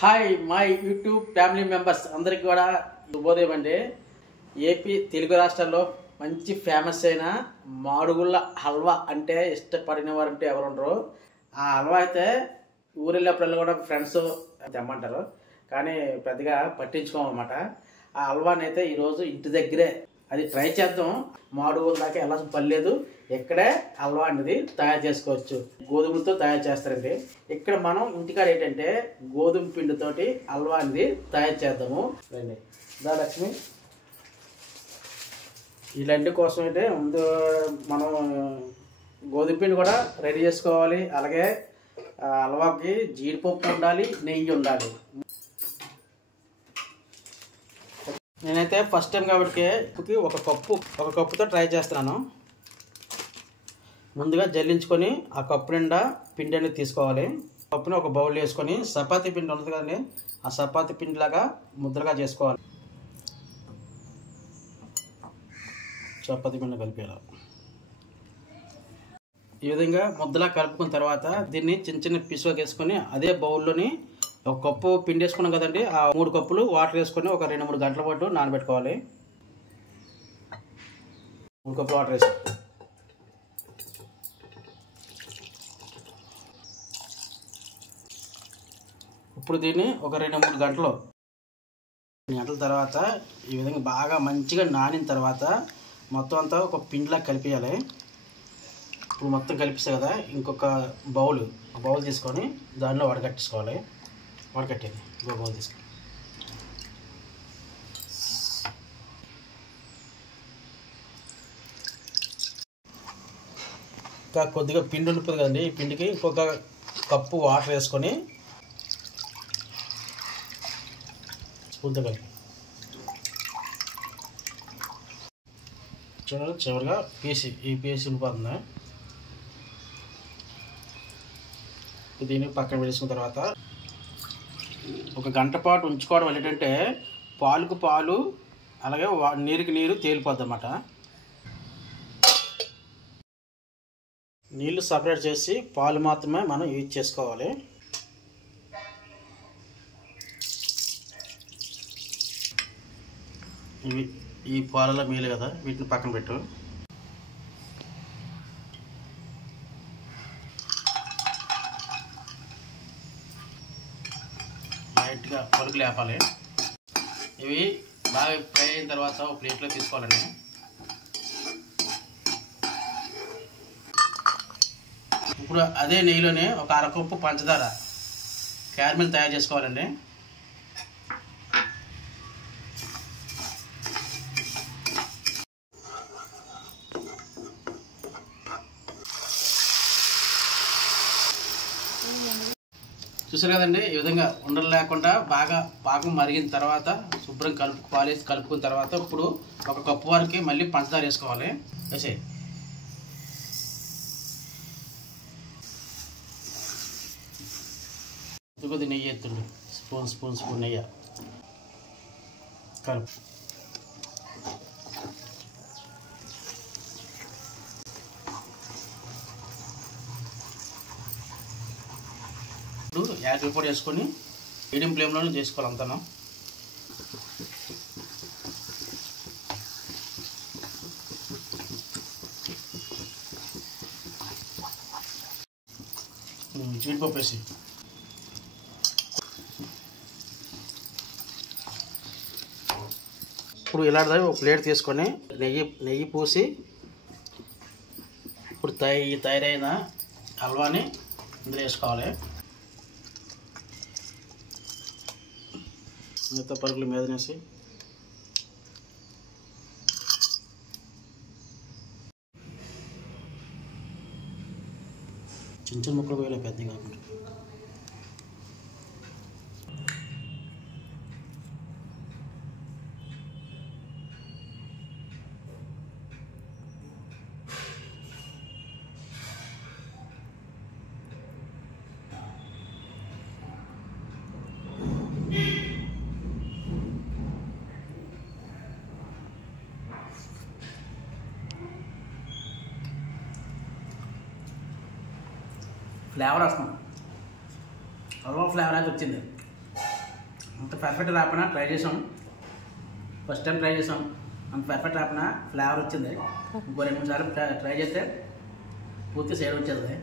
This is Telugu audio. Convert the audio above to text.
Hi my YouTube family members అందరికీ కూడా శుభోదయం అండి. ఏపీ తెలుగు రాష్ట్రాల్లో మంచి ఫేమస్ అయిన మాడుగుళ్ళ హల్వా అంటే ఇష్టపడిన వారు అంటే ఎవరు ఉండరు. ఆ హల్వా అయితే ఊరెళ్ళినప్పుడు కూడా ఫ్రెండ్స్ తెమ్మంటారు, కానీ పెద్దగా పట్టించుకోమన్నమాట. ఆ హల్వాని అయితే ఈరోజు ఇంటి దగ్గరే అది ట్రై చేద్దాం. మాడుగుల దాకా ఎలా పర్లేదు, ఇక్కడే హల్వా అనేది తయారు చేసుకోవచ్చు. గోధుమలతో తయారు చేస్తారండి. ఇక్కడ మనం ఇంటికాడ ఏంటంటే గోధుమ పిండితోటి హల్వా అనేది తయారు చేద్దాము. రండి లక్ష్మి. ఈ లడ్డు కోసం అయితే ముందు మనం గోధుమ పిండి కూడా రెడీ చేసుకోవాలి. అలాగే హల్వాకి జీడిపప్పు ఉండాలి, నెయ్యి ఉండాలి. నేనైతే ఫస్ట్ టైం కాబట్టి ఒక కప్పుతో ట్రై చేస్తున్నాను. ముందుగా జల్లించుకొని ఆ కప్పు నిండా పిండి అనేది తీసుకోవాలి. కప్పుని ఒక బౌల్ వేసుకొని చపాతీ పిండి ఉంటుంది కదండి, ఆ చపాతీ పిండిలాగా ముద్దలుగా చేసుకోవాలి. చపాతీ పిండి కలిపేయాలి. ఈ విధంగా ముద్దలా కలుపుకున్న తర్వాత దీన్ని చిన్న చిన్న పీసుగా వేసుకొని అదే బౌల్లోని ఒక కప్పు పిండి వేసుకున్నాం కదండి, ఆ 3 కప్పులు వాటర్ వేసుకొని ఒక 2-3 గంటల పాటు నానబెట్టుకోవాలి. 3 కప్పులు వాటర్ వేసి ఇప్పుడు దీన్ని ఒక 2-3 గంటల తర్వాత ఈ విధంగా బాగా మంచిగా నానిన తర్వాత మొత్తం అంతా ఒక పిండిలా కలిపేయాలి. ఇప్పుడు మొత్తం కలిపిస్తే కదా ఇంకొక బౌల్ తీసుకొని దానిలో వడకట్టేసుకోవాలి. వడకట్టేది ఇంకో బౌల్ తీసుకొని ఇంకా కొద్దిగా పిండి ఉంటుంది కదండి, ఈ పిండికి ఇంకొక కప్పు వాటర్ వేసుకొని స్పూన్తో కలిపి చివరిగా ఈ పీసి ఉండిపోతుంది. దీన్ని పక్కన వేసుకున్న తర్వాత ఒక గంట పాటు ఉంచుకోవడం వల్ల ఏంటంటే పాలుకు పాలు అలాగే నీరుకి నీరు తేలిపోద్ది అన్నమాట. నీళ్ళు సపరేట్ చేసి పాలు మాత్రమే మనం యూజ్ చేసుకోవాలి. ఇవి ఈ పాలలో మీలు కదా, వీటిని పక్కన పెట్టు. లైట్గా పలుకు లేపాలి. ఇవి బాగా ఫ్రై అయిన తర్వాత ఒక ప్లేట్లో తీసుకోవాలండి. ఇప్పుడు అదే నెయ్యిలోనే ఒక 1/2 కప్పు పంచదార క్యారమిల్ తయారు చేసుకోవాలండి. చూసారు కదండి, ఈ విధంగా ఉండలు లేకుండా బాగా పాకం మరిగిన తర్వాత శుభ్రం కలుపుకున్న తర్వాత ఇప్పుడు 1 కప్పు వరకు మళ్ళీ పంచదార వేసుకోవాలి. వేసే కొద్ది నెయ్యి ఎత్తుండు, స్పూన్ నెయ్యి కలుపు. యాలకుల పొడి వేసుకొని మీడియం ఫ్లేమ్లోనే చేసుకోవాలి అంతాను. జీడిపప్పు వేసి ఇప్పుడు ఇలాంటిది ఒక ప్లేట్ తీసుకొని నెయ్యి పూసి ఇప్పుడు తయారైన హల్వాని ఇందులో వేసుకోవాలి. మిగతా పరుగులు మీదనేసి చిన్న ముక్కలు పోయేలా పెద్ద కాకుండా. ఫ్లేవర్ వస్తుంది, హల్వా ఫ్లేవర్ అయితే వచ్చింది. అంత పర్ఫెక్ట్ రాపన ట్రై చేసాం, ఫస్ట్ టైం ట్రై చేసాం, అంత పర్ఫెక్ట్ రాపన ఫ్లేవర్ వచ్చింది. ఇంకో 2-3 సార్లు ట్రై చేస్తే పూర్తి సైడ్ వచ్చేది.